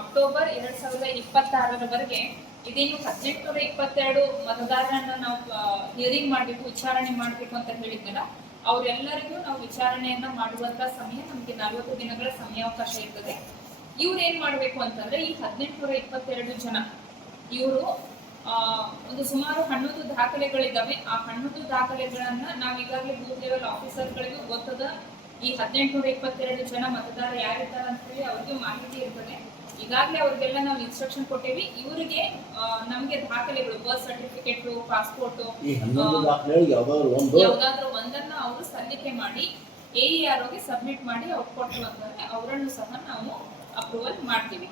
October 2026ರವರೆಗೆ ಇದೇನು 1822 ಮತದಾರರನ್ನ ನಾವು hearing ಮಾಡಬೇಕು, ವಿಚಾರಣೆ ಮಾಡಬೇಕು ಅಂತ ಹೇಳಿದ್ನಲ್ಲ, ಅವರೆಲ್ಲರಿಗೂ ನಾವು ವಿಚಾರಣೆಯನ್ನ ಮಾಡುವಂತ ಸಮಯ ನಮಗೆ 40 ದಿನಗಳ ಸಮಯಾವಕಾಶ ಇರ್ತದೆ. ಇವ್ರು ಏನ್ ಮಾಡ್ಬೇಕು ಅಂತಂದ್ರೆ, ಈ 1822 ಜನ ಇವರು ಒಂದು ಸುಮಾರು 11 ದಾಖಲೆಗಳಿದ್ದಾವೆ. ಆ 11 ದಾಖಲೆಗಳನ್ನ ನಾವು ಈಗಾಗಲೇ ಬೂತ್ ಲೆವೆಲ್ ಆಫೀಸರ್ಗಳಿಗೂ ಗೊತ್ತದ. ಈ 1822 ಜನ ಮತದಾರ ಯಾರಿದ್ದಾರೆ ಅಂತ ಹೇಳಿ ಅವ್ರಿಗೆ ಮಾಹಿತಿ ಇರ್ತದೆ. ಈಗಾಗಲೇ ಅವ್ರಿಗೆಲ್ಲ ನಾವು ಇನ್ಸ್ಟ್ರಕ್ಷನ್ ಕೊಟ್ಟೇವಿ. ಇವರಿಗೆ ನಮಗೆ ದಾಖಲೆಗಳು, ಬರ್ತ್ ಸರ್ಟಿಫಿಕೇಟ್, ಪಾಸ್ಪೋರ್ಟ್, ಯಾವ್ದಾದ್ರು ಒಂದನ್ನ ಅವರು ಸಲ್ಲಿಕೆ ಮಾಡಿ AEROಗೆ ಸಬ್ಮಿಟ್ ಮಾಡಿ ಅವ್ರು ಕೊಟ್ಟು ಅಂತಂದ್ರೆ ಅವರನ್ನು ಸಹ ನಾವು ಅಪ್ರೂವಲ್ ಮಾಡ್ತೀವಿ.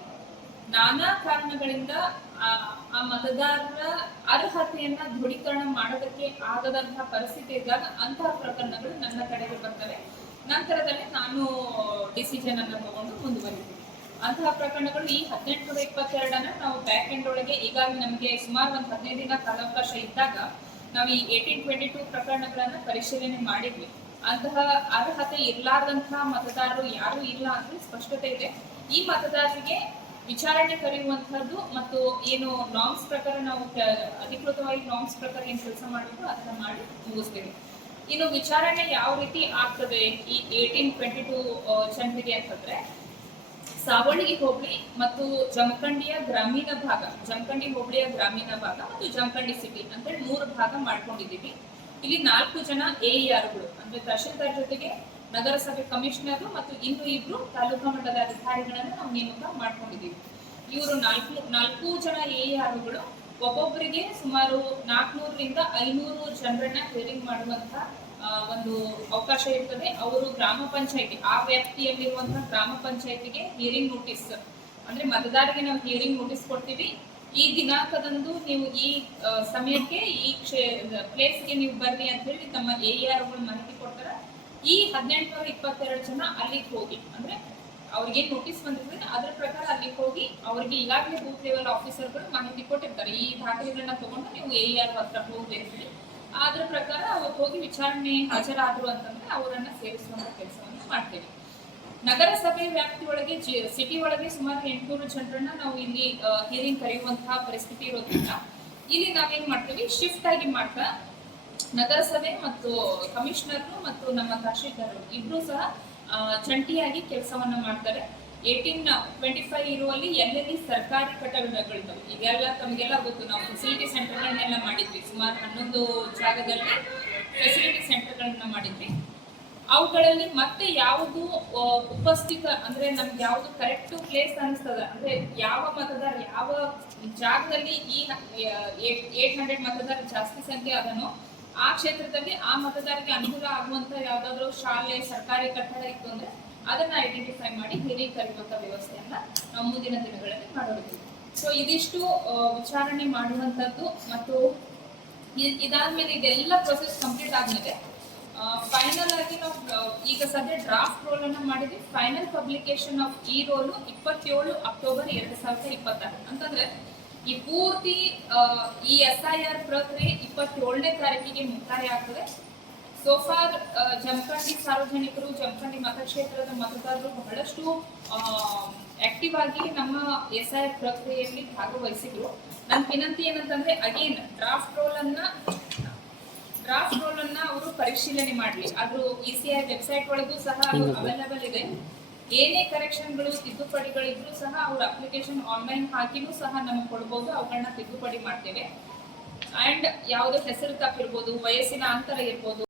ನಾನಾ ಕಾರಣಗಳಿಂದ ಆ ಮತದಾರರ ಅರ್ಹತೆಯನ್ನ ದೃಢೀಕರಣ ಮಾಡೋದಕ್ಕೆ ಆಗದಂತಹ ಪರಿಸ್ಥಿತಿ ಇದ್ದಾಗ ಅಂತಹ ಪ್ರಕರಣಗಳು ನನ್ನ ಕಡೆಗೆ ಬರ್ತವೆ. ನಂತರದಲ್ಲಿ ನಾನು ಡಿಸಿಷನ್ ಅನ್ನು ತಗೊಂಡು ಮುಂದುವರಿತೀವಿ. ಅಂತಹ ಪ್ರಕರಣಗಳು ಈ 1822 ನಾವು ಬ್ಯಾಕ್ ಎಂಡ್ ಒಳಗೆ ಈಗಾಗಲೇ ನಮಗೆ ಸುಮಾರು ಒಂದು 15 ದಿನ ಕಾಲಾವಕಾಶ ಇದ್ದಾಗ ನಾವು ಈ 1822 ಪ್ರಕರಣಗಳನ್ನ ಪರಿಶೀಲನೆ ಮಾಡಿದ್ವಿ. ಅಂತಹ ಅರ್ಹತೆ ಇರ್ಲಾರ್ದಂತಹ ಮತದಾರರು ಯಾರು ಇಲ್ಲ ಅಂತ ಸ್ಪಷ್ಟತೆ ಇದೆ. ಈ ಮತದಾರರಿಗೆ ವಿಚಾರಣೆ ಕರೆಯುವಂತಹದ್ದು ಮತ್ತು ಏನು ನಾರ್ಮ್ಸ್ ಪ್ರಕಾರ ನಾವು ಅಧಿಕೃತವಾಗಿ ನಾರ್ಮ್ಸ್ ಪ್ರಕಾರ ಏನು ಕೆಲಸ ಮಾಡಬೇಕು ಅದನ್ನ ಮಾಡಿ ಮುಗಿಸ್ತೇವೆ. ಇನ್ನು ವಿಚಾರಣೆ ಯಾವ ರೀತಿ ಆಗ್ತದೆ ಈ 1822 ಜನರಿಗೆ ಅಂತಂದ್ರೆ, ಸಾವಳಗಿ ಹೋಬಳಿ ಮತ್ತು ಜಮಖಂಡಿಯ ಗ್ರಾಮೀಣ ಭಾಗ, ಜಮಖಂಡಿ ಹೋಬಳಿಯ ಗ್ರಾಮೀಣ ಭಾಗ ಮತ್ತು ಜಮಖಂಡಿ ಸಿಟಿ ಅಂತ 3 ಭಾಗ ಮಾಡ್ಕೊಂಡಿದ್ದೀವಿ. ಇಲ್ಲಿ 4 ಜನ AERಗಳು ಅಂದ್ರೆ ತಹಶೀಲ್ದಾರ್ ಜೊತೆಗೆ ನಗರಸಭೆ ಕಮಿಷನರ್ ಮತ್ತು ಇನ್ನು 2 ತಾಲೂಕಾ ಮಟ್ಟದ ಅಧಿಕಾರಿಗಳನ್ನ ನಾವು ನೇಮಕ ಮಾಡ್ಕೊಂಡಿದ್ದೀವಿ. ಇವರು 4 ಜನ AERಗಳು ಒಬ್ಬೊಬ್ಬರಿಗೆ ಸುಮಾರು 400ರಿಂದ 500 ಜನರನ್ನ ಹಿಯರಿಂಗ್ ಮಾಡುವಂತ ಒಂದು ಅವಕಾಶ ಇರ್ತದೆ. ಅವರು ಗ್ರಾಮ ಪಂಚಾಯತಿ, ಆ ವ್ಯಾಪ್ತಿಯಲ್ಲಿರುವಂತಹ ಗ್ರಾಮ ಪಂಚಾಯತಿಗೆ ಹಿಯರಿಂಗ್ ನೋಟಿಸ್ ಅಂದ್ರೆ ಮತದಾರರಿಗೆ ನಾವು ಹಿಯರಿಂಗ್ ನೋಟಿಸ್ ಕೊಡ್ತೀವಿ. ಈ ದಿನಾಂಕದಂದು ನೀವು ಈ ಸಮಯಕ್ಕೆ ಈ ಪ್ಲೇಸ್ಗೆ ನೀವು ಬರ್ರಿ ಅಂತ ಹೇಳಿ ತಮ್ಮ AERಗಳು ಮಾಹಿತಿ ಕೊಡ್ತಾರೆ. ಈ 1822 ಜನ ಅಲ್ಲಿಗೆ ಹೋಗಿ, ಅಂದ್ರೆ ಅವ್ರಿಗೆ ನೋಟಿಸ್ ಬಂದಿರ್ತದೆ ಅದ್ರ ಪ್ರಕಾರ ಅಲ್ಲಿಗೆ ಹೋಗಿ ಅವ್ರಿಗೆ ಈಗಾಗಲೇ ಬೂತ್ ಲೆವೆಲ್ ಆಫೀಸರ್ಗಳು ಮಾಹಿತಿ ಕೊಟ್ಟಿರ್ತಾರೆ. ಈ ದಾಖಲೆಗಳನ್ನ ತಗೊಂಡು ನೀವು AER ಹತ್ರ ಹೋಗ್ಬೇಕು ಹೇಳಿ ಅದ್ರ ಪ್ರಕಾರ ಅವ್ರು ಹೋಗಿ ವಿಚಾರಣೆ ಹಾಜರಾದ್ರು ಅಂತಂದ್ರೆ ಅವರನ್ನ ಸೇರಿಸುವಂತ ಕೆಲಸವನ್ನ ಮಾಡ್ತೇವೆ. ನಗರಸಭೆ ವ್ಯಾಪ್ತಿ ಒಳಗೆ ಸಿಟಿ ಒಳಗೆ ಸುಮಾರು 800 ಜನರನ್ನ ನಾವು ಇಲ್ಲಿ ಹಿಯರಿಂಗ್ ಕರೆಯುವಂತಹ ಪರಿಸ್ಥಿತಿ ಇರೋದ್ರಿಂದ ಇಲ್ಲಿ ನಾವೇನ್ ಮಾಡ್ತೀವಿ, ಶಿಫ್ಟ್ ಆಗಿ ಮಾಡ್ತಾ ನಗರಸಭೆ ಮತ್ತು ಕಮಿಷನರ್ ಮತ್ತು ನಮ್ಮ ತಹಶೀಲ್ದಾರ್ ಇಬ್ರು ಸಹ ಜಂಟಿಯಾಗಿ ಕೆಲಸವನ್ನ ಮಾಡ್ತಾರೆ. 1825 ಇರುವಲ್ಲಿ ಎಲ್ಲೆಲ್ಲಿ ಸರ್ಕಾರಿ ಕಟ್ಟಡಗಳಿದ್ದಾವೆ, ಈಗೆಲ್ಲ ತಮಗೆಲ್ಲ ಗೊತ್ತು, ನಾವು ಫೆಸಿಲಿಟಿ ಸೆಂಟರ್ಗಳನ್ನೆಲ್ಲ ಮಾಡಿದ್ವಿ. ಸುಮಾರು 11 ಜಾಗದಲ್ಲಿ ಫೆಸಿಲಿಟಿ ಸೆಂಟರ್ಗಳನ್ನ ಮಾಡಿದ್ವಿ. ಅವುಗಳಲ್ಲಿ ಮತ್ತೆ ಯಾವುದು ಉಪಸ್ಥಿತ ಅಂದ್ರೆ ನಮ್ಗೆ ಯಾವುದು ಕರೆಕ್ಟ್ ಪ್ಲೇಸ್ ಅನಿಸ್ತದ, ಅಂದ್ರೆ ಯಾವ ಮತದಾರ ಯಾವ ಜಾಗದಲ್ಲಿ ಈ 800 ಮತದಾರ ಜಾಸ್ತಿ ಸಂಖ್ಯೆ ಅದನ್ನು ಆ ಕ್ಷೇತ್ರದಲ್ಲಿ ಆ ಮತದಾರರಿಗೆ ಅನುಕೂಲ ಆಗುವಂತ ಯಾವ್ದಾದ್ರು ಶಾಲೆ, ಸರ್ಕಾರಿ ಕಟ್ಟಡ ಇತ್ತು ಅಂದ್ರೆ ಅದನ್ನ ಐಡೆಂಟಿಫೈ ಮಾಡಿ ಹಿಯರಿಂಗ್ ಕರೆಯುವಂತ ವ್ಯವಸ್ಥೆಯನ್ನ ನಾವು ಮುಂದಿನ ದಿನಗಳಲ್ಲಿ ಮಾಡೋದು. ಸೊ ಇದಿಷ್ಟು ವಿಚಾರಣೆ ಮಾಡುವಂತದ್ದು. ಮತ್ತು ಇದಾದ್ಮೇಲೆ ಇದೆಲ್ಲ ಪ್ರೊಸೆಸ್ ಕಂಪ್ಲೀಟ್ ಆದ್ಮೇಲೆ ಫೈನಲ್ ಆಗಿ ನಾವು ಈಗ ಸದ್ಯ ಡ್ರಾಫ್ಟ್ ರೋಲ್ ಅನ್ನ ಮಾಡಿದ್ವಿ. ಫೈನಲ್ ಪಬ್ಲಿಕೇಶನ್ ಆಫ್ ಈ ರೋಲ್ 27 ಅಕ್ಟೋಬರ್ 2026 ಅಂತಂದ್ರೆ ಈ ಪೂರ್ತಿ ಈ SIR ಪ್ರಕ್ರಿಯೆ 27ನೇ ತಾರೀಕಿಗೆ ಮುಕ್ತಾಯ ಆಗ್ತದೆ. ಸೋಫಾರ್ ಜಮಖಂಡಿ ಸಾರ್ವಜನಿಕರು, ಜಮಖಂಡಿ ಮತಕ್ಷೇತ್ರದ ಮತದಾರರು ಬಹಳಷ್ಟು ಆಕ್ಟಿವ್ ಆಗಿ ನಮ್ಮ SIR ಪ್ರಕ್ರಿಯೆಯಲ್ಲಿ ಭಾಗವಹಿಸಿದ್ರು. ನನ್ನ ವಿನಂತಿ ಏನಂತಂದ್ರೆ, ಅಗೇನ್ ಡ್ರಾಫ್ಟ್ ರೋಲ್ ಅನ್ನ ಅವರು ಪರಿಶೀಲನೆ ಮಾಡಲಿ. ಅದು ECI ವೆಬ್ಸೈಟ್ ಒಳಗೂ ಸಹ ಅದು ಅವೈಲೇಬಲ್ ಇದೆ. ಏನೇ ಕರೆಕ್ಷನ್ಗಳು, ತಿದ್ದುಪಡಿಗಳಿದ್ರು ಸಹ ಅವ್ರ ಅಪ್ಲಿಕೇಶನ್ ಆನ್ಲೈನ್ ಹಾಕಿನೂ ಸಹ ನಮಗೆ ಕೊಡ್ಬೋದು, ಅವುಗಳನ್ನ ತಿದ್ದುಪಡಿ ಮಾಡ್ತೇವೆ. ಅಂಡ್ ಯಾವುದೋ ಹೆಸರು ತಪ್ಪಿರ್ಬೋದು, ವಯಸ್ಸಿನ ಅಂತರ ಇರ್ಬೋದು,